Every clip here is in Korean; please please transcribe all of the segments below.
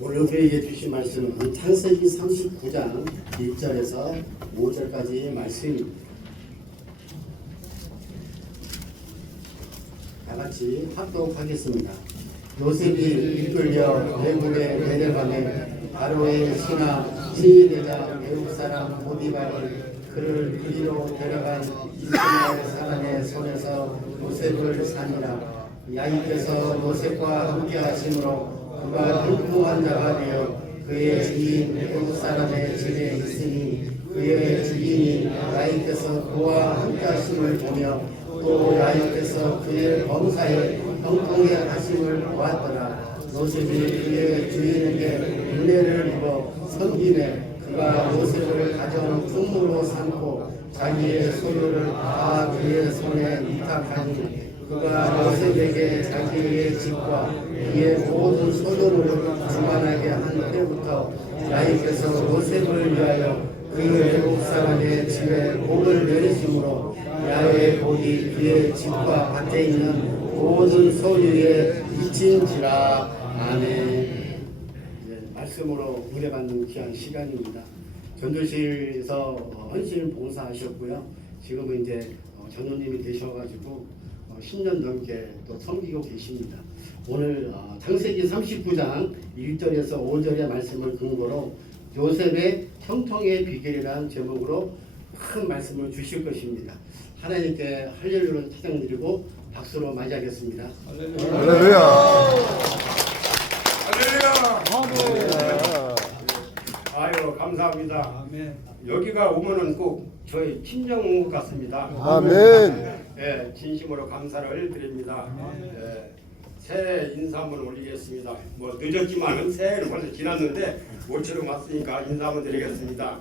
오늘 우리에게 주신 말씀은 창세기 39장 1절에서 5절까지의 말씀입니다. 다 같이 합독하겠습니다. 요셉이 이끌려 외국에 내려가매 바로의 신이 되자 외국 사람 보디발이 그를 그리로 데려간 이스마엘 사람의 손에서 요셉을 사니라. 야곱께서 요셉과 함께 하심으로 그가 형통한 자가 되어 그의 주인 외국 사람의 집에 있으니 그의 주인이 야곱께서 그와 함께 하심을 보며 또 야곱께서 그의 범사에 형통해 하심을 보았더라. 요셉이 그의 주인에게 은혜를 입어 섬김에 그가 요셉을 가져온 품으로 삼고 자기의 소유를 다 그의 손에 위탁하니 그가 요셉에게 자기의 집과 그의 모든 소유를 주관하게 한 때부터 야곱께서 요셉을 위하여 그 외국 사람의 집에 복을 내리심으로 야훼 복이 그의 집과 밭에 있는 모든 소유에 미친지라. 아멘. 말씀으로 은혜받는 귀한 시간입니다. 전도실에서 헌신 봉사하셨고요. 지금은 이제 전도님이 되셔가지고 10년 넘게 또 섬기고 계십니다. 오늘 창세기 39장 1절에서 5절의 말씀을 근거로 요셉의 형통의 비결이라는 제목으로 큰 말씀을 주실 것입니다. 하나님께 할렐루야를 찬양드리고 박수로 맞이하겠습니다. 할렐루야. 할렐루야. 아유 감사합니다. 아멘. 여기가 오면은 꼭 저희 친정 온 것 같습니다. 아멘. 예, 진심으로 감사를 드립니다. 예, 새해 인사 한번 올리겠습니다. 뭐 늦었지만은 새해는 벌써 지났는데 모처럼 왔으니까 인사 한번 드리겠습니다.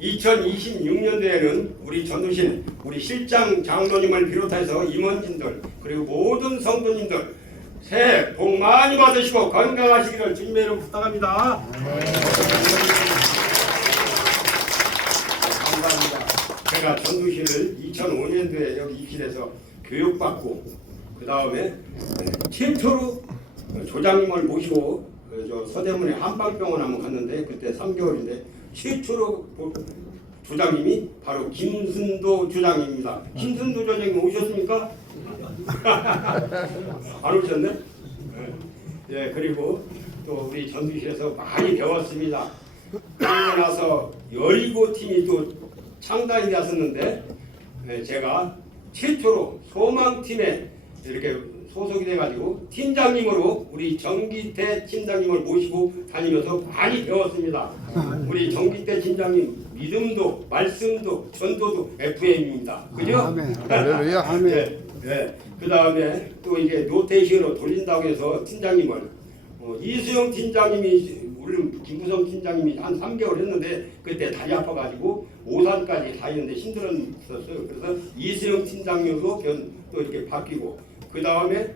2026년도에는 우리 전도신 우리 실장 장로님을 비롯해서 임원진들 그리고 모든 성도님들 새해 복 많이 받으시고 건강하시기를 주님의 이름 부탁합니다. 감사합니다. 제가 전도실을 2005년도에 여기 입실해서 교육받고 그 다음에 최초로 조장님을 모시고 저 서대문에 한방병원 한번 갔는데 그때 3개월인데 최초로 조장님이 바로 김순도 조장님입니다. 김순도 조장님 오셨습니까? 안 오셨네? 예, 그리고 또 우리 전도실에서 많이 배웠습니다. 그러고 나서 여리고 팀이 또 창단이 되었었는데 제가 최초로 소망팀에 이렇게 소속이 돼가지고 팀장님으로 우리 정기태 팀장님을 모시고 다니면서 많이 배웠습니다. 우리 정기태 팀장님 믿음도 말씀도 전도도 FM입니다. 그죠? 아멘. 할렐루야. 아멘. 예, 예. 그 다음에 또 이게 노태식으로 돌린다고 해서 팀장님을 이수영 팀장님이 우리 김구성 팀장님이 한 3개월 했는데 그때 다리 아파가지고 오산까지 다녔는데 힘들었어요. 그래서 이수영 팀장님으로 또 이렇게 바뀌고 그 다음에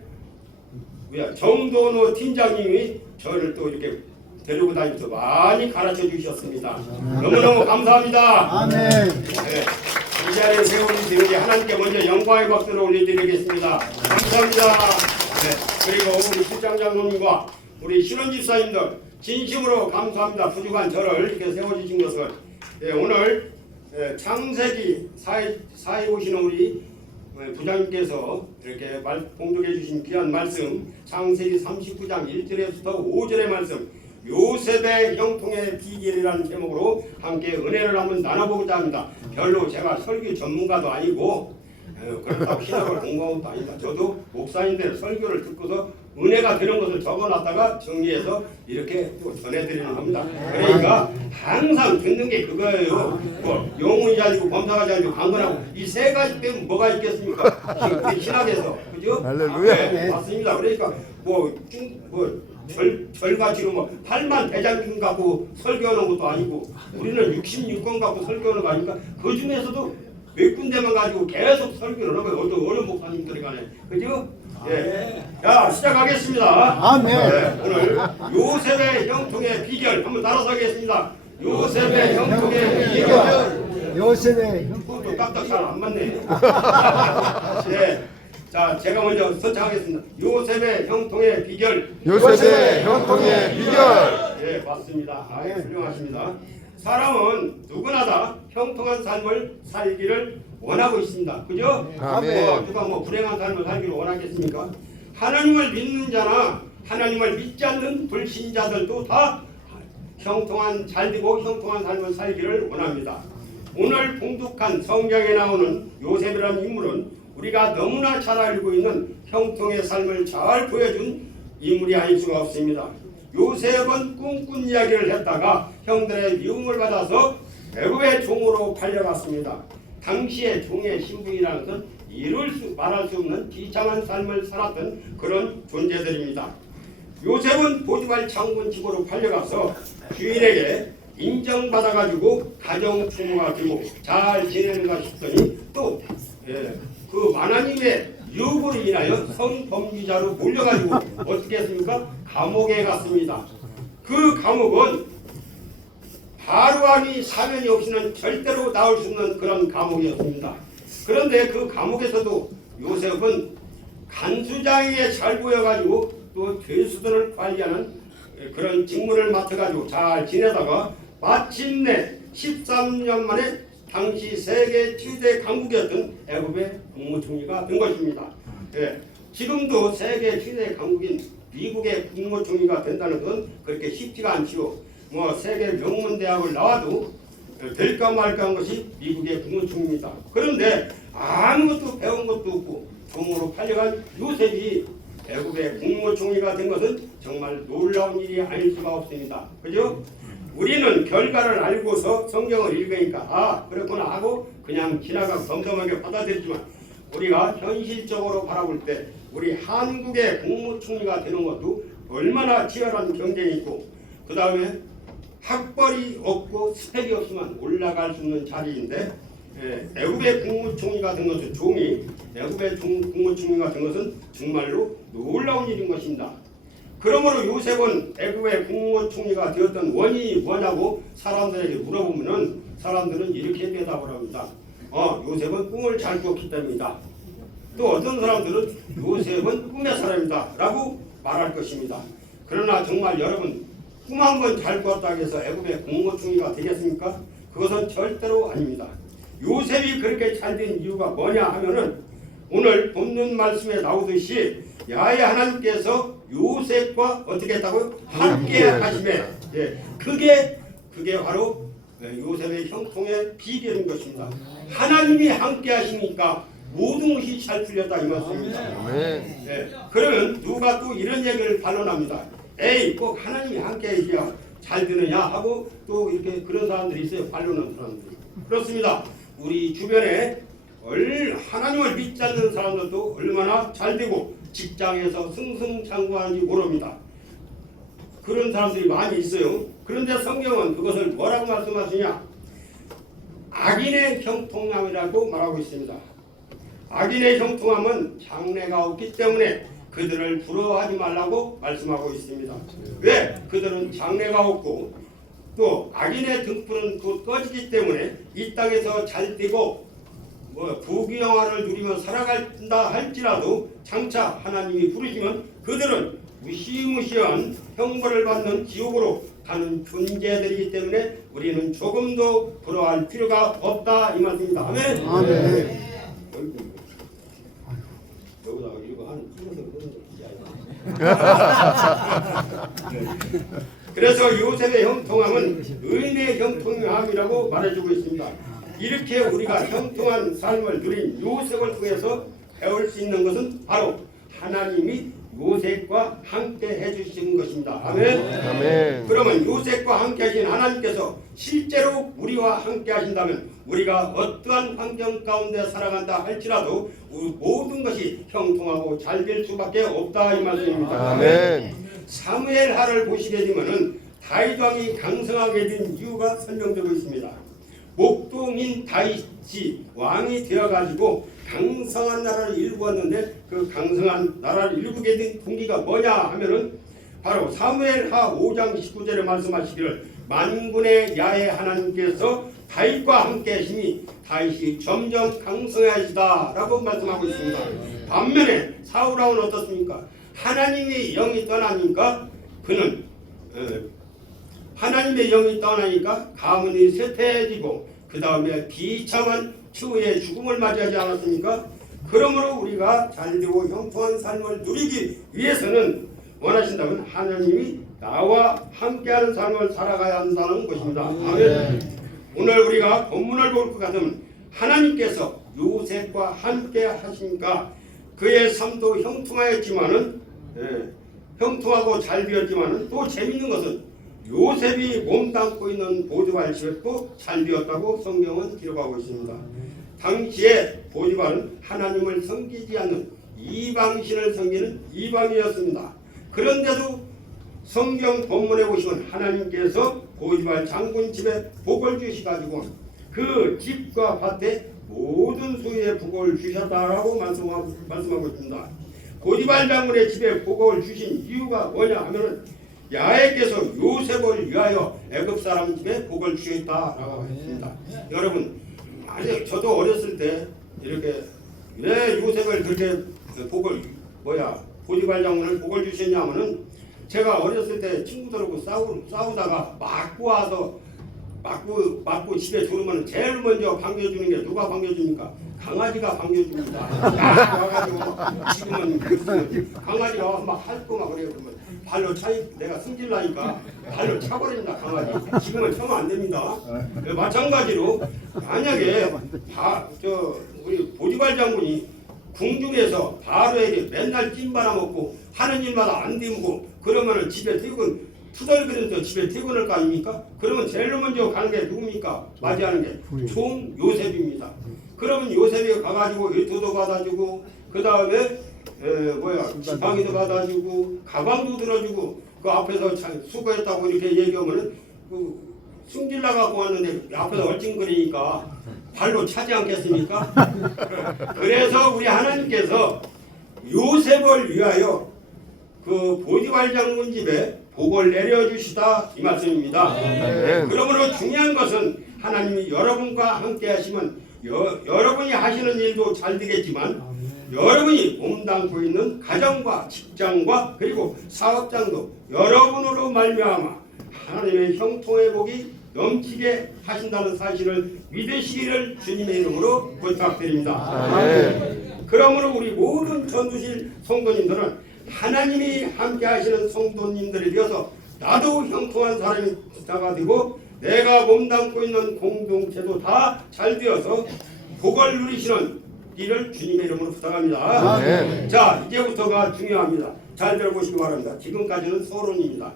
정도노 팀장님이 저를 또 이렇게 데리고 다니면서 많이 가르쳐 주셨습니다. 너무너무 감사합니다. 아멘. 네, 이 자리에 세우신 우리 하나님께 먼저 영광의 박수를 올려드리겠습니다. 감사합니다. 네, 그리고 우리 실장 장로님과 우리 신원 집사님들 진심으로 감사합니다. 부족한 저를 이렇게 세워주신 것을 오늘 창세기 사회 오시는 우리 부장님께서 이렇게 공독해 주신 귀한 말씀 창세기 39장 1절에서부터 5절의 말씀 요셉의 형통의 비결이라는 제목으로 함께 은혜를 한번 나눠보고자 합니다. 별로 제가 설교 전문가도 아니고 그렇다고 신학을 공부한 것도 아니다. 저도 목사님들 설교를 듣고서 은혜가 되는 것을 적어놨다가 정리해서 이렇게 또 전해드리는 겁니다. 그러니까 항상 듣는 게 그거예요. 뭐 영혼이 잘리고 범사가 잘리고 강건하고 이 세 가지 빼면 뭐가 있겠습니까? 신학에서 그죠? 할렐루야. 네, 맞습니다. 그러니까 절가지로 뭐 8만 대장균 갖고 설교하는 것도 아니고 우리는 66권 갖고 설교하는 거 아니까 그 중에서도 몇 군데만 가지고 계속 설교를 하는 거예요. 어느 목사님들이 간에 그죠? 예. 자 시작하겠습니다. 아멘. 네, 오늘 요셉의 형통의 비결 한번 따라서 하겠습니다. 요셉의 형통의 비결. 요셉의 또 깜짝 잘 안 맞네. 네. 자 제가 먼저 선창하겠습니다. 요셉의 형통의 비결. 요셉의 형통의 비결. 네, 맞습니다. 아, 훌륭하십니다. 사람은 누구나 다 형통한 삶을 살기를 원하고 있습니다. 그죠? 아멘. 누가 뭐 불행한 삶을 살기를 원하겠습니까? 하나님을 믿는 자나 하나님을 믿지 않는 불신자들도 다 형통한 잘되고 형통한 삶을 살기를 원합니다. 오늘 봉독한 성경에 나오는 요셉이라는 인물은 우리가 너무나 잘 알고 있는 형통의 삶을 잘 보여준 인물이 아닐 수가 없습니다. 요셉은 꿈꾼 이야기를 했다가 형들의 미움을 받아서 애굽의 종으로 팔려갔습니다. 당시의 종의 신분이라는 것은 말할 수 없는 비참한 삶을 살았던 그런 존재들입니다. 요셉은 보디발 장군 집으로 팔려가서 주인에게 인정받아가지고 가정부모가 되고 잘 지내는가 싶더니 또 그 하나님의 유혹으로 인하여 성범죄자로 몰려가지고 어떻게 했습니까? 감옥에 갔습니다. 그 감옥은 바로함이 사면이 없이는 절대로 나올 수 없는 그런 감옥이었습니다. 그런데 그 감옥에서도 요셉은 간수장에게 잘 보여가지고 또 죄수들을 관리하는 그런 직무를 맡아가지고 잘 지내다가 마침내 13년 만에 당시 세계 최대 강국이었던 애굽의 국무총리가 된 것입니다. 지금도 세계 최대 강국인 미국의 국무총리가 된다는 것은 그렇게 쉽지가 않지요. 뭐 세계 명문대학을 나와도 될까 말까 한 것이 미국의 국무총리입니다. 그런데 아무것도 배운 것도 없고 종으로 팔려간 요셉이 애굽의 국무총리가 된 것은 정말 놀라운 일이 아닐 수가 없습니다. 그죠? 우리는 결과를 알고서 성경을 읽으니까 아 그렇구나 하고 그냥 지나가고 덤덤하게 받아들이지만 우리가 현실적으로 바라볼 때 우리 한국의 국무총리가 되는 것도 얼마나 치열한 경쟁이 있고 그 다음에 학벌이 없고 스펙이 없으면 올라갈 수 없는 자리인데 애굽의 국무총리가 된 것은 애굽의 국무총리가 된 것은 정말로 놀라운 일인 것입니다. 그러므로 요셉은 애굽의 국무총리가 되었던 원인이 뭐냐고 사람들에게 물어보면은 사람들은 이렇게 대답을 합니다. 요셉은 꿈을 잘 꿨기 때문이다. 또 어떤 사람들은 요셉은 꿈의 사람이다 라고 말할 것입니다. 그러나 정말 여러분 꿈 한 번 잘 꿨다고 해서 애굽의 국무총리가 되겠습니까? 그것은 절대로 아닙니다. 요셉이 그렇게 잘 된 이유가 뭐냐 하면은 오늘 본문 말씀에 나오듯이 야훼 하나님께서 요셉과 어떻게 했다고요? 함께 하심에 그게 바로 요셉의 형통의 비결인 것입니다. 하나님이 함께 하시니까 모든 것이 잘 풀렸다 이 말씀입니다. 그러면 누가 또 이런 얘기를 반론합니다. 에이 꼭 하나님이 함께 해야 잘 되느냐 하고 또 이렇게 그런 사람들이 있어요. 반론하는 사람들이. 그렇습니다. 우리 주변에 하나님을 믿지 않는 사람들도 얼마나 잘 되고 직장에서 승승장구하는지 모릅니다. 그런 사람들이 많이 있어요. 그런데 성경은 그것을 뭐라고 말씀하시냐? 악인의 형통함이라고 말하고 있습니다. 악인의 형통함은 장래가 없기 때문에 그들을 부러워하지 말라고 말씀하고 있습니다. 왜? 그들은 장래가 없고 또 악인의 등불은 곧 꺼지기 때문에 이 땅에서 잘 되고 부귀영화를 누리며 살아간다 할지라도 장차 하나님이 부르시면 그들은 무시무시한 형벌을 받는 지옥으로 가는 존재들이기 때문에 우리는 조금도 부러워할 필요가 없다 이 말씀입니다. 아멘. 아멘. 여기다가 이거 한 그래서 요셉의 형통함은 의인의 형통함이라고 말해주고 있습니다. 이렇게 우리가 형통한 삶을 누린 요셉을 통해서 배울 수 있는 것은 바로 하나님이 요셉과 함께 해주신 것입니다. 아멘. 아멘. 그러면 요셉과 함께 하신 하나님께서 실제로 우리와 함께 하신다면 우리가 어떠한 환경 가운데 살아간다 할지라도 모든 것이 형통하고 잘 될 수밖에 없다 이 말씀입니다. 아멘. 사무엘하를 보시게 되면은 다윗 왕이 강성하게 된 이유가 설명되고 있습니다. 목동인 다윗이 왕이 되어가지고 강성한 나라를 일구었는데 그 강성한 나라를 일구게 된 동기가 뭐냐 하면은 바로 사무엘하 5장 19절에 말씀하시기를 만군의 야훼 하나님께서 다윗과 함께 하시니 다윗이 점점 강성해지다 라고 말씀하고 있습니다. 반면에 사울왕은 어떻습니까? 하나님이 영이 떠나니까 그는 하나님의 영이 떠나니까 가문이 쇠퇴해지고 그 다음에 비참한 추후의 죽음을 맞이하지 않았습니까? 그러므로 우리가 잘되고 형통한 삶을 누리기 위해서는 원하신다면 하나님이 나와 함께하는 삶을 살아가야 한다는 것입니다. 아멘. 오늘 우리가 본문을 볼 것 같으면 하나님께서 요셉과 함께 하시니까 그의 삶도 형통하였지만은 형통하고 잘 되었지만은 또 재밌는 것은 요셉이 몸담고 있는 보디발 집도 잘 되었다고 성경은 기록하고 있습니다. 당시에 보디발은 하나님을 섬기지 않는 이방신을 섬기는 이방이었습니다. 그런데도 성경 본문에 보시면 하나님께서 보디발 장군 집에 복을 주시가지고 그 집과 밭에 모든 소유의 복을 주셨다라고 말씀하고 있습니다. 보디발 장군의 집에 복을 주신 이유가 뭐냐 하면은 야훼께서 요셉을 위하여 애굽 사람 집에 복을 주셨다라고 했습니다. 여러분, 아니 저도 어렸을 때 이렇게 왜 요셉을 그렇게 보디발 장군을 복을 주셨냐면은 제가 어렸을 때 친구들하고 싸우다가 맞고 집에 들어오면 제일 먼저 반겨주는 게 누가 반겨줍니까? 강아지가 반겨줍니다. 와가지고 지금은 강아지가 막 핥고 막 그래요. 그러면 발로 내가 승질나니까 발로 차버린다 강아지. 지금은 차면 안 됩니다. 마찬가지로 만약에 우리 보디발 장군이 궁중에서 바로에게 맨날 찐바라먹고 하는 일마다 안 되고 그러면은 집에 투덜거리면서 집에 퇴근할 거 아닙니까? 그러면 제일 먼저 가는 게 누굽니까? 맞이하는 게 총 요셉입니다. 그러면 요셉이 가가지고 일도도 받아주고 그 다음에 지팡이도 받아주고 가방도 들어주고 그 앞에서 참 수고했다고 이렇게 얘기하면은 승질 나갖고 왔는데 앞에서 얼찡거리니까 발로 차지 않겠습니까? 그래서 우리 하나님께서 요셉을 위하여 그 보디발 장군 집에 복을 내려주시다 이 말씀입니다. 그러므로 중요한 것은 하나님이 여러분과 함께 하시면 여러분이 하시는 일도 잘 되겠지만 여러분이 몸담고 있는 가정과 직장과 그리고 사업장도 여러분으로 말미암아 하나님의 형통의 복이 넘치게 하신다는 사실을 믿으시기를 주님의 이름으로 부탁드립니다. 그러므로 우리 모든 전도실 성도님들은 하나님이 함께 하시는 성도님들이 되어서 나도 형통한 사람이 되고 내가 몸담고 있는 공동체도 다 잘 되어서 복을 누리시는 일을 주님의 이름으로 부탁합니다. 자, 이제부터가 중요합니다. 잘 들어보시기 바랍니다. 지금까지는 서론입니다.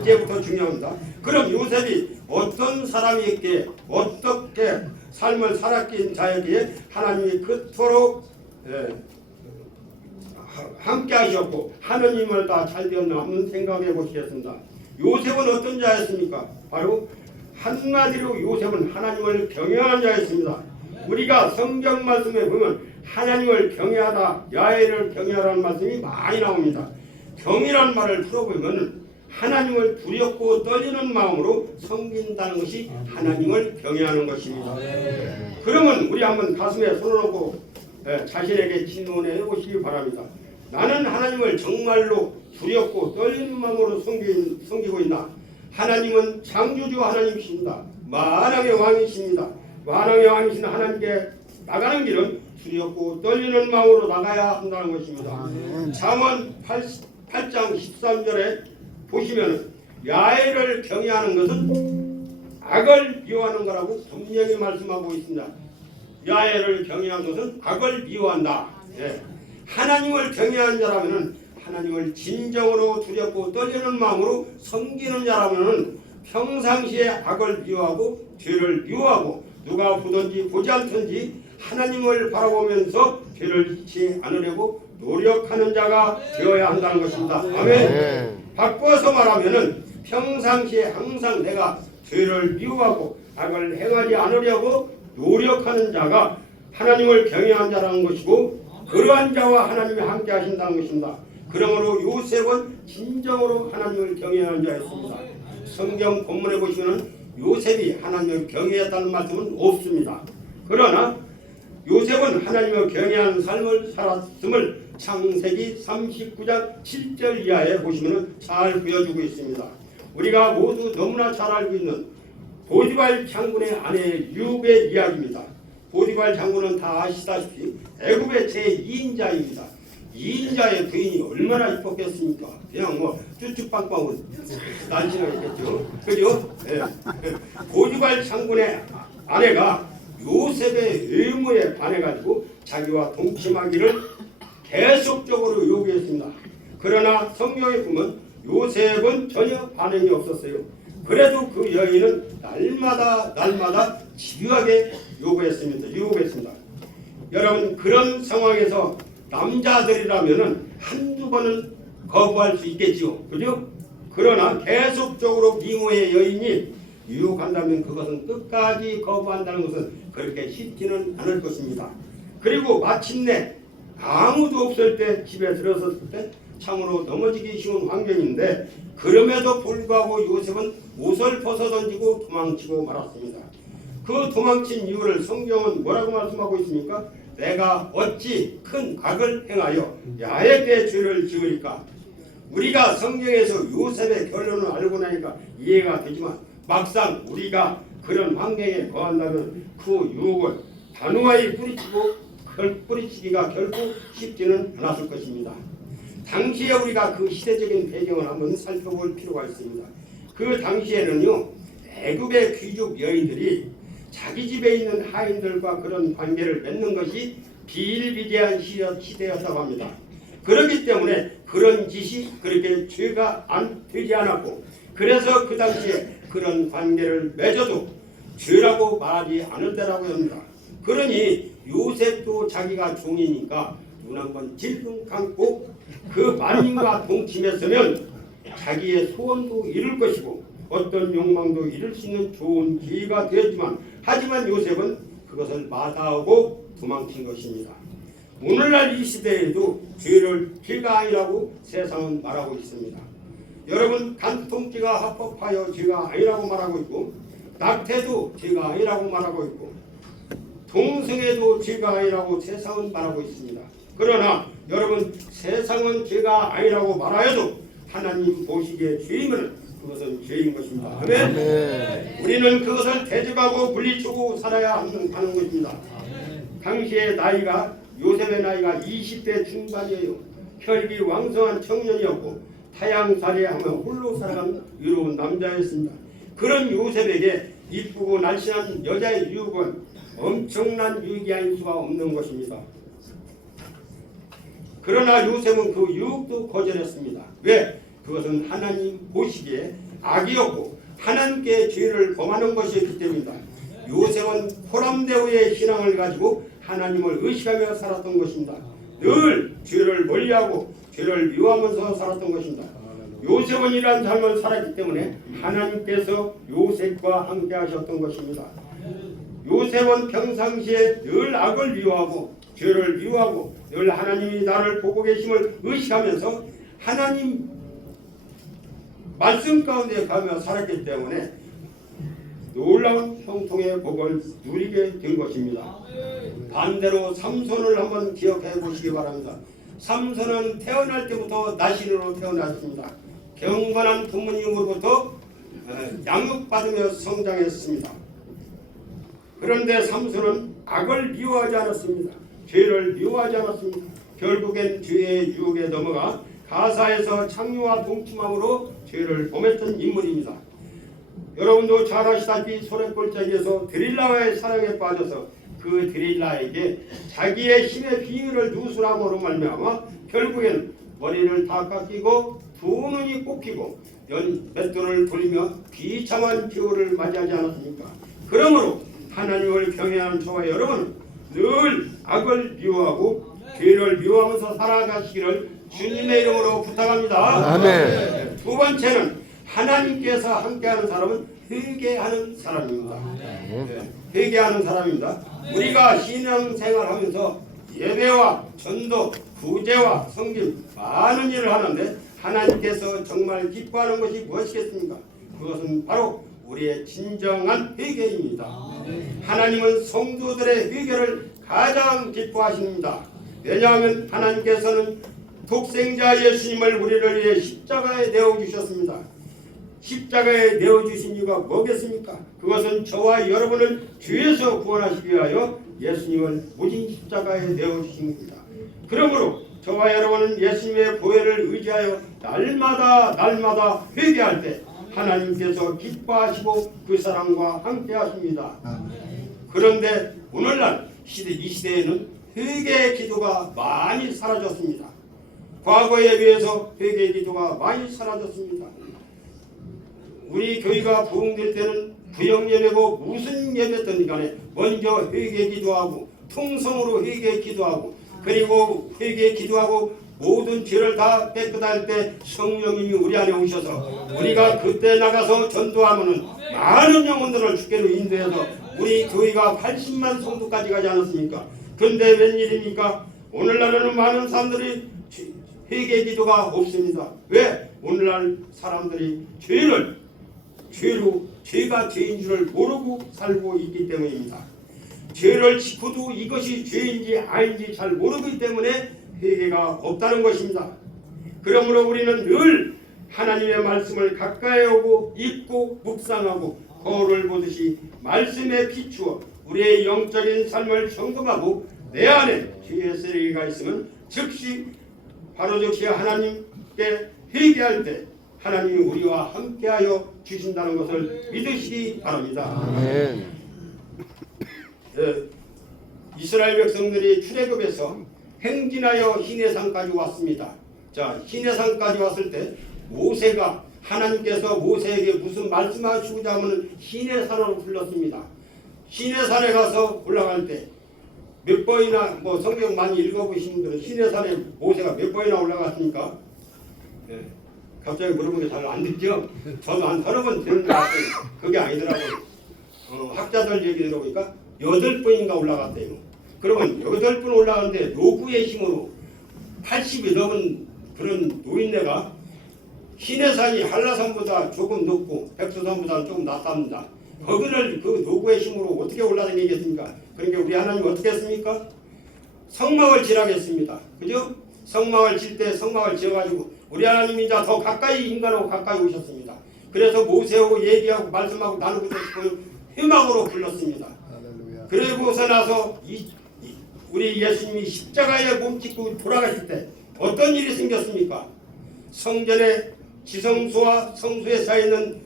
이제부터 중요합니다. 그럼 요셉이 어떤 사람이었기에 어떻게 삶을 살았긴 자였기에 하나님이 그토록 함께 하셨고 하느님을 다 잘 되었나 한번 생각해 보시겠습니다. 요셉은 어떤 자였습니까? 바로 한마디로 요셉은 하나님을 경외하는 자였습니다. 우리가 성경 말씀에 보면 하나님을 경외하다, 야훼를 경외하라는 말씀이 많이 나옵니다. 경이라는 말을 풀어보면 하나님을 두렵고 떨리는 마음으로 섬긴다는 것이 하나님을 경외하는 것입니다. 그러면 우리 한번 가슴에 손을 얹고 자신에게 질문해 보시기 바랍니다. 나는 하나님을 정말로 두렵고 떨리는 마음으로 섬기고 있나? 하나님은 창조주 하나님이십니다. 만왕의 왕이십니다. 만왕의 왕이신 하나님께 나가는 길은 두렵고 떨리는 마음으로 나가야 한다는 것입니다. 잠언 8장 13절에 보시면 야훼를 경외하는 것은 악을 미워하는 거라고 분명히 말씀하고 있습니다. 야훼를 경외한 것은 악을 미워한다. 하나님을 경외하는 자라면 하나님을 진정으로 두렵고 떨리는 마음으로 섬기는 자라면 평상시에 악을 미워하고 죄를 미워하고 누가 보든지 보지 않든지 하나님을 바라보면서 죄를 짓지 않으려고 노력하는 자가 되어야 한다는 것입니다. 아멘. 바꿔서 말하면은 평상시에 항상 내가 죄를 미워하고 악을 행하지 않으려고 노력하는 자가 하나님을 경외하는 자라는 것이고 그러한 자와 하나님이 함께 하신다는 것입니다. 그러므로 요셉은 진정으로 하나님을 경외하는 자였습니다. 성경 본문에 보시면 요셉이 하나님을 경외했다는 말씀은 없습니다. 그러나 요셉은 하나님을 경외하는 삶을 살았음을 창세기 39장 7절 이하에 보시면 잘 보여주고 있습니다. 우리가 모두 너무나 잘 알고 있는 보디발 장군의 아내 룹의 이야기입니다. 보디발 장군은 다 아시다시피 애굽의 제2인자입니다. 2인자의 부인이 얼마나 이뻤겠습니까? 그냥 뭐 쭈쭈빵빵으로 난신하겠죠. 그죠? 네. 보디발 장군의 아내가 요셉의 의무에 반해가지고 자기와 동침하기를 계속적으로 요구했습니다. 그러나 성경에 보면 요셉은 전혀 반응이 없었어요. 그래도 그 여인은 날마다 집요하게 요구했습니다. 여러분, 그런 상황에서 남자들이라면은 한두 번은 거부할 수 있겠지요. 그죠? 그러나 계속적으로 미모의 여인이 유혹한다면 그것은 끝까지 거부한다는 것은 그렇게 쉽지는 않을 것입니다. 그리고 마침내 아무도 없을 때 집에 들어섰을 때 참으로 넘어지기 쉬운 환경인데 그럼에도 불구하고 요셉은 옷을 벗어던지고 도망치고 말았습니다. 그 도망친 이유를 성경은 뭐라고 말씀하고 있습니까? 내가 어찌 큰 악을 행하여 야에게 죄를 지으리까? 우리가 성경에서 요셉의 결론을 알고 나니까 이해가 되지만 막상 우리가 그런 환경에 거한다면 그 유혹을 단호하게 뿌리치기가 결코 쉽지는 않았을 것입니다. 당시에 우리가 그 시대적인 배경을 한번 살펴볼 필요가 있습니다. 그 당시에는요, 애굽의 귀족 여인들이 자기 집에 있는 하인들과 그런 관계를 맺는 것이 비일비재한 시대였다고 합니다. 그렇기 때문에 그런 짓이 그렇게 죄가 되지 않았고, 그래서 그 당시에 그런 관계를 맺어도 죄라고 말하지 않을 때라고 합니다. 그러니 요셉도 자기가 종이니까 눈 한번 질끈 감고 그 만인과 동침했으면 자기의 소원도 이룰 것이고 어떤 욕망도 이룰 수 있는 좋은 기회가 되었지만, 하지만 요셉은 그것을 마다하고 도망친 것입니다. 오늘날 이 시대에도 죄를 죄가 아니라고 세상은 말하고 있습니다. 여러분, 간통죄가 합법하여 죄가 아니라고 말하고 있고, 낙태도 죄가 아니라고 말하고 있고, 동성애도 죄가 아니라고 세상은 말하고 있습니다. 그러나 여러분, 세상은 죄가 아니라고 말하여도 하나님 보시기에 죄이면 그것은 죄인 것입니다. 아멘. 우리는 그것을 대적하고 물리치고 살아야 하는 것입니다. 당시의 나이가 요셉의 나이가 20대 중반이에요. 혈기 왕성한 청년이었고 타양살이하며 홀로 살아가는 외로운 남자였습니다. 그런 요셉에게 이쁘고 날씬한 여자의 유혹은 엄청난 유익이 아닐 수가 없는 것입니다. 그러나 요셉은 그 유혹도 거절했습니다. 왜? 그것은 하나님 보시기에 악이었고 하나님께 죄를 범하는 것이었기 때문입니다. 요셉은 호람대오의 신앙을 가지고 하나님을 의식하며 살았던 것입니다. 늘 죄를 멀리하고 죄를 미워하면서 살았던 것입니다. 요셉은 이러한 삶을 살았기 때문에 하나님께서 요셉과 함께 하셨던 것입니다. 요셉은 평상시에 늘 악을 미워하고 죄를 미워하고 늘 하나님이 나를 보고 계심을 의식하면서 하나님 말씀 가운데 가며 살았기 때문에 놀라운 형통의 복을 누리게 된 것입니다. 반대로 삼손을 한번 기억해 보시기 바랍니다. 삼손은 태어날 때부터 나신으로 태어났습니다. 경건한 부모님으로부터 양육받으며 성장했습니다. 그런데 삼손은 악을 미워하지 않았습니다. 죄를 미워하지 않았습니다. 결국엔 죄의 유혹에 넘어가 가사에서 창녀와 동침함으로 죄를 범했던 인물입니다. 여러분도 잘 아시다시피 소래골짜기에서 드릴라와의 사랑에 빠져서 그 드릴라에게 자기의 힘의 비밀을 누설함으로 말미암아 결국에는 머리를 다 깎이고 두 눈이 뽑히고 맷돌을 돌리며 비참한 기후를 맞이하지 않았습니까? 그러므로 하나님을 경외하는 저와 여러분은 늘 악을 미워하고 죄를 미워하면서 살아가시기를 주님의 이름으로 부탁합니다. 아멘. 두 번째는 하나님께서 함께하는 사람은 회개하는 사람입니다. 회개하는 사람입니다. 우리가 신앙생활하면서 예배와 전도, 구제와 성김 많은 일을 하는데 하나님께서 정말 기뻐하는 것이 무엇이겠습니까? 그것은 바로 우리의 진정한 회개입니다. 하나님은 성도들의 회개를 가장 기뻐하십니다. 왜냐하면 하나님께서는 독생자 예수님을 우리를 위해 십자가에 내어주셨습니다. 십자가에 내어주신 이유가 뭐겠습니까? 그것은 저와 여러분을 죄에서 구원하시기 위하여 예수님을 무진 십자가에 내어주신 겁니다. 그러므로 저와 여러분은 예수님의 보혈을 의지하여 날마다 회개할 때 하나님께서 기뻐하시고 그 사랑과 함께 하십니다. 그런데 오늘날 이 시대에는 회개의 기도가 많이 사라졌습니다. 과거에 비해서 회개의 기도가 많이 사라졌습니다. 우리 교회가 부흥될 때는 구역 예배고 무슨 예배든 간에 먼저 회개 기도하고 통성으로 회개 기도하고 그리고 회개 기도하고 모든 죄를 다 깨끗할 때 성령님이 우리 안에 오셔서 우리가 그때 나가서 전도하면은 많은 영혼들을 주께로 인도해서 우리 교회가 80만 성도까지 가지 않았습니까? 근데 웬일입니까? 오늘날에는 많은 사람들이 회개 기도가 없습니다. 왜? 오늘날 사람들이 죄가 죄인 줄을 모르고 살고 있기 때문입니다. 죄를 짓고도 이것이 죄인지 아닌지 잘 모르기 때문에 회개가 없다는 것입니다. 그러므로 우리는 늘 하나님의 말씀을 가까이 오고 읽고 묵상하고 거울을 보듯이 말씀에 비추어 우리의 영적인 삶을 점검하고 내 안에 죄의 쓰레기가 있으면 즉시 하나님께 회개할 때 하나님이 우리와 함께하여 주신다는 것을 믿으시기 바랍니다. 아멘. 이스라엘 백성들이 출애굽에서 행진하여 시내산까지 왔습니다. 자, 시내산까지 왔을 때 모세가 하나님께서 모세에게 무슨 말씀하시고자 하면 시내산으로 불렀습니다. 시내산에 가서 올라갈 때 몇 번이나 성경 많이 읽어보신 분들은 시내산에 모세가 몇 번이나 올라갔습니까? 갑자기 물어보기 잘 안 듣죠? 저도 한 서너 번 들은 것 같아요. 그게 아니더라고요. 학자들 얘기 들어보니까 8번인가 올라갔대요. 그러면 8번 올라가는데 노구의 힘으로 80이 넘은 그런 노인네가 시내산이 한라산보다 조금 높고 백두산보다 조금 낮답니다. 거기를 그 노구의 힘으로 어떻게 올라다니겠습니까? 그러니까 우리 하나님 어떻게 했습니까? 성막을 지라겠습니다. 그죠? 성막을 질 때 성막을 지어가지고 우리 하나님이 이제 더 가까이 인간하고 가까이 오셨습니다. 그래서 모세하고 얘기하고 말씀하고 나누고 싶어요. 회막으로 불렀습니다. 그러고서 나서 우리 예수님이 십자가에 몸짓고 돌아가실 때 어떤 일이 생겼습니까? 성전의 지성소와 성소에 쌓이는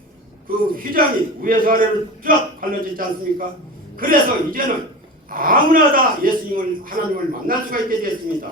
그 휘장이 위에서 아래로 쫙 갈라지지 않습니까? 그래서 이제는 아무나 다 예수님을 하나님을 만날 수가 있게 됐습니다.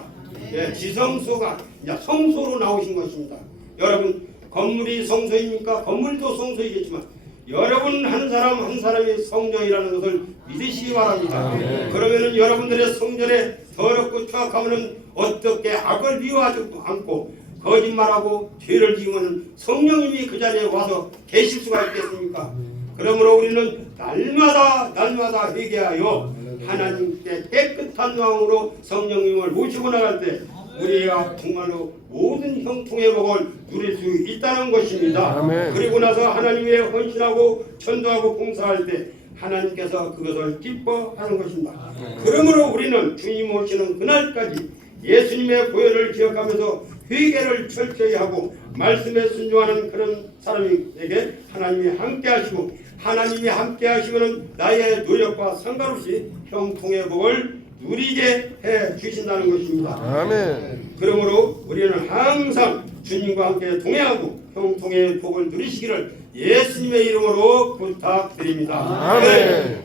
지성소가 이제 성소로 나오신 것입니다. 여러분 건물이 성소입니까? 건물도 성소이겠지만 여러분 한 사람 한 사람이 성전이라는 것을 믿으시기 바랍니다. 그러면은 여러분들의 성전에 더럽고 추악하면은 어떻게 악을 미워하지 않고 거짓말하고 죄를 지으면 성령님이 그 자리에 와서 계실 수가 있겠습니까? 그러므로 우리는 날마다 회개하여 하나님께 깨끗한 마음으로 성령님을 모시고 나갈 때 우리가 정말로 모든 형통의 복을 누릴 수 있다는 것입니다. 아멘. 그리고 나서 하나님의 헌신하고 전도하고 봉사할 때 하나님께서 그것을 기뻐하는 것입니다. 그러므로 우리는 주님 오시는 그날까지 예수님의 보혈을 기억하면서 회개를 철저히 하고 말씀에 순종하는 그런 사람에게 하나님이 함께 하시고 하나님이 함께 하시면 나의 노력과 상관없이 형통의 복을 누리게 해 주신다는 것입니다. 아멘. 그러므로 우리는 항상 주님과 함께 동행하고 형통의 복을 누리시기를 예수님의 이름으로 부탁드립니다. 아멘.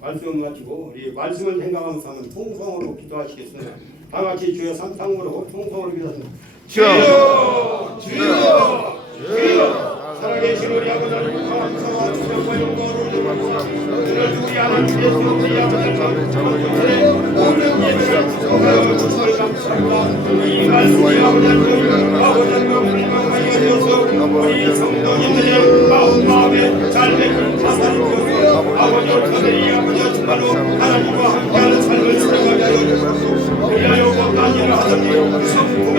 말씀 마치고 우리 말씀을 생각하면서 하면 통성으로 기도하시겠습니다. 다 같이 주여 삼상으로 통성으로 기도하십니다. 주여, 주여, 주여. 살아계신 우리 아버지 하나님 감사와 축복과 영광을 드립니다. 오늘 우리 하나님께서 우리 아버지를 모든 예배를 축복하여 주시길 감사합니다. 이 말씀이 아버지 하나님과 불명하게 되어서 우리 성도님들의 마음에 삶의 자산이 되어서 아버지 저들이 아버지 정말로 하나님과 함께하는 삶을 살아가게 하여 주옵소서. 그리하여 어떠한 일을 하든지 성품의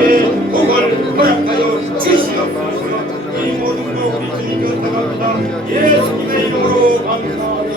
복을 허락하여 주시옵소서. 이 모든 것 우리 주님께 나갑니다. 예수님의 이름으로 감사하며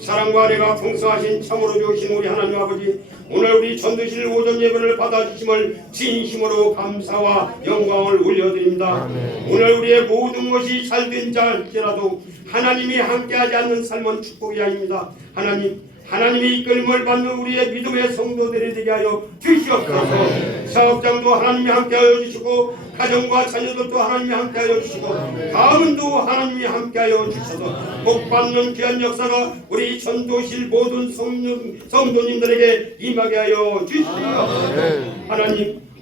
사랑 사랑과 은혜가 풍성하신 참으로 좋으신 우리 하나님 아버지, 오늘 우리 전도실 오전 예배를 받아주심을 진심으로 감사와 영광을 올려드립니다. 오늘 우리의 모든 것이 잘된 자 할지라도 하나님이 함께하지 않는 삶은 축복이 아닙니다. 하나님이 이끌림을 받는 우리의 믿음의 성도들이 되게 하여 주시옵소서. 사업장도 하나님이 함께하여 주시고, 가정과 자녀들도 하나님이 함께하여 주시고, 가문도 하나님이 함께하여 주셔서 복받는 귀한 역사가 우리 전도실 모든 성도님들에게 임하게 하여 주시옵소서.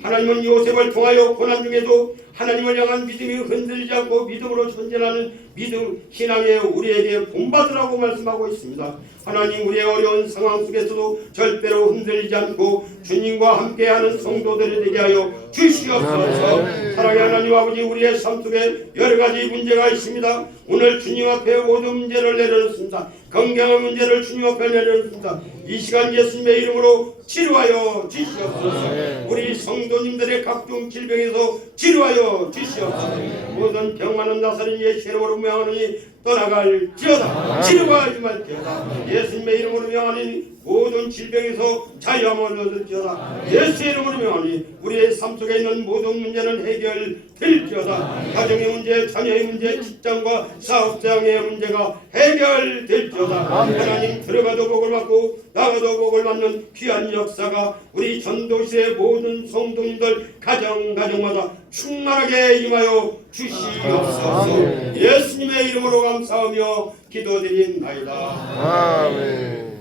하나님은 요셉을 통하여 고난 중에도 하나님을 향한 믿음이 흔들리지 않고 믿음으로 전진하는 믿음 신앙에 우리에게 본받으라고 말씀하고 있습니다. 하나님, 우리의 어려운 상황 속에서도 절대로 흔들리지 않고 주님과 함께하는 성도들이 되게 하여 주시옵소서. 사랑의 하나님 아버지, 우리의 삶 속에 여러 가지 문제가 있습니다. 오늘 주님 앞에 모든 문제를 내려놓습니다. 건강한 문제를 주님 앞에 내려놓습니다. 이 시간 예수님의 이름으로 치료하여 주시옵소서. 우리 성도님들의 각종 질병에서 치료하여 주시옵소서. 모든 병 많은 나사렛 예수 이름으로 명하노니 떠나갈지어다. 치료하지 말지어다. 예수님의 이름으로 명하니 모든 질병에서 자유함을 얻을지어다. 예수의 이름으로 명하니 우리의 삶 속에 있는 모든 문제는 해결될지어다. 가정의 문제, 자녀의 문제, 직장과 사업장의 문제가 해결될지어다. 하나님, 들어가도 복을 받고 나가도 복을 받는 귀한 역사가 우리 전도시의 모든 성도님들 가정마다 충만하게 임하여 주시옵소서. 예수님의 이름으로 감사하며 기도드립니다. 아멘.